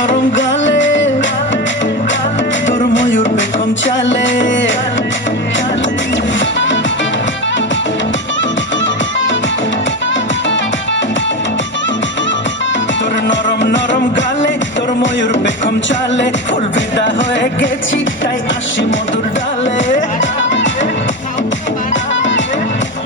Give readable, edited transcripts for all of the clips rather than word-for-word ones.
নরম গালে তোর ময়ূর পেখম চালে তোর নরম নরম গালে তোর ময়ূর পেখম চালে ফুল ফিদা হয়ে গেছি তাই আসি মধুর ডালে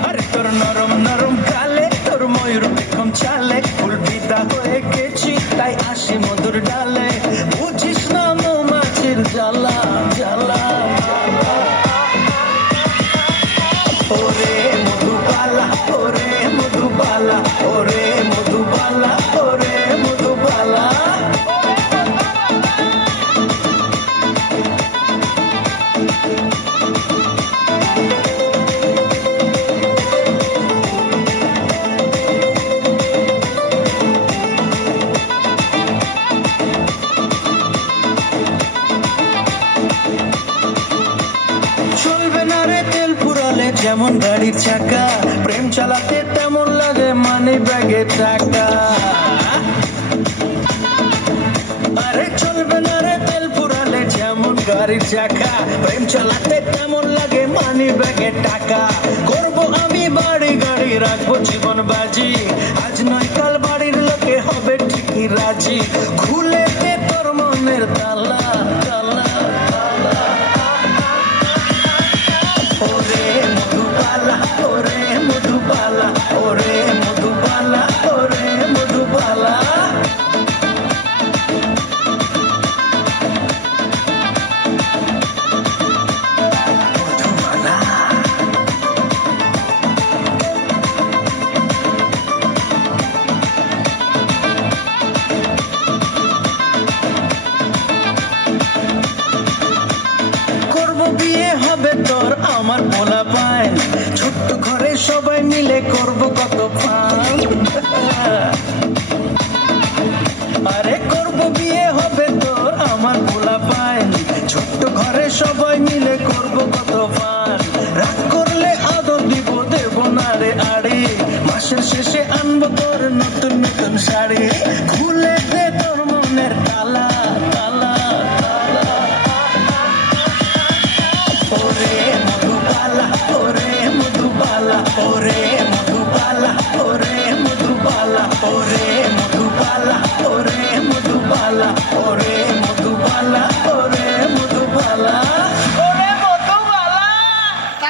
আরে তোর নরম নরম গালে তোর ময়ূর পেখম চালে ফুল ফিদা হয়ে গেছি তাই আসি মধুর ডালে বুঝিস না মৌমাছির জ্বালা জ্বালা ওরে মধুবালা ওরে মধুবালা ওরে মধুবালা ওরে মধুবালা চলবে না রে তেল ফুরালে যেমন গাড়ির চাকা প্রেম চালাতে তেমন লাগে মানি ব্যাগে টাকা আরে চলবে না রে তেল ফুরালে যেমন গাড়ির চাকা প্রেম চালাতে তেমন লাগে মানি ব্যাগে টাকা করব আমি বাড়ি গাড়ি রাখবো জীবন বাজি আজ নয় কাল বাড়ির লোকে হবে ঠিকই রাজি খুলে দে তোর মনের তালা তালা ওরে মধুবালা ওরে মধুবালা ওরে মধুবালা ওরে মধুবালা মধুবালা করব বিয়ে হবে তোর আমার পোলা পায় ছোট্ট ঘরে সবাই মিলে করব কত ফান আরে করব বিয়ে হবে তোর আমার পোলা পায় ছোট্ট ঘরে সবাই মিলে করব কত ফান রাগ করলে আদর দিব দেব না রে আড়ে মাসের শেষে আনবো তোর নতুন নতুন শাড়ি খুলে দে তোর মনের তালা তালা তালা ওরে মধুবালা ওরে মধুবালা ওরে